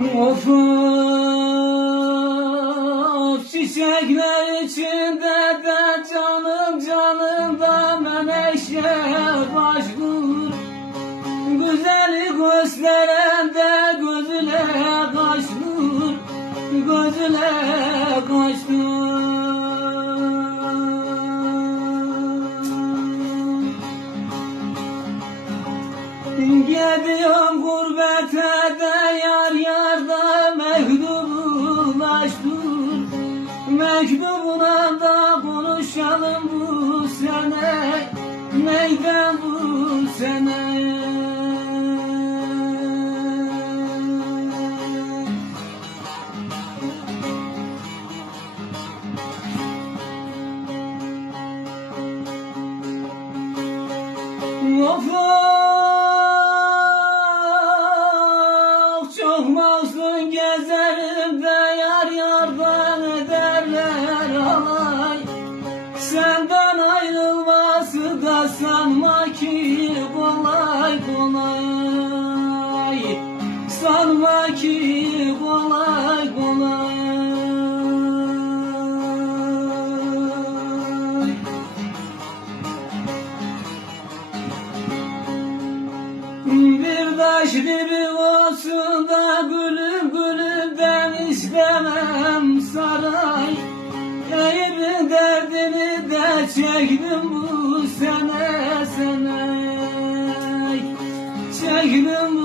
Of of çiçekler içinde de canım canımda menekşe başvur. Güzel gösterende gözüne kaçtır, gözüne kaçtır. Gidiyorum gurbete de yar yarda mektubu ulaştır. Mektubuna da konuşalım bu sene, neyden bu sene. Of çok mahzun gezerim de yar yardan ederler alay. Senden ayrılması da sanma ki kolay kolay, sanma ki kolay kolay. Bir taş dibi olsun da gülüm gülüm ben istemem saray. Eyüp'ün derdini de çektim bu sene sene, çektim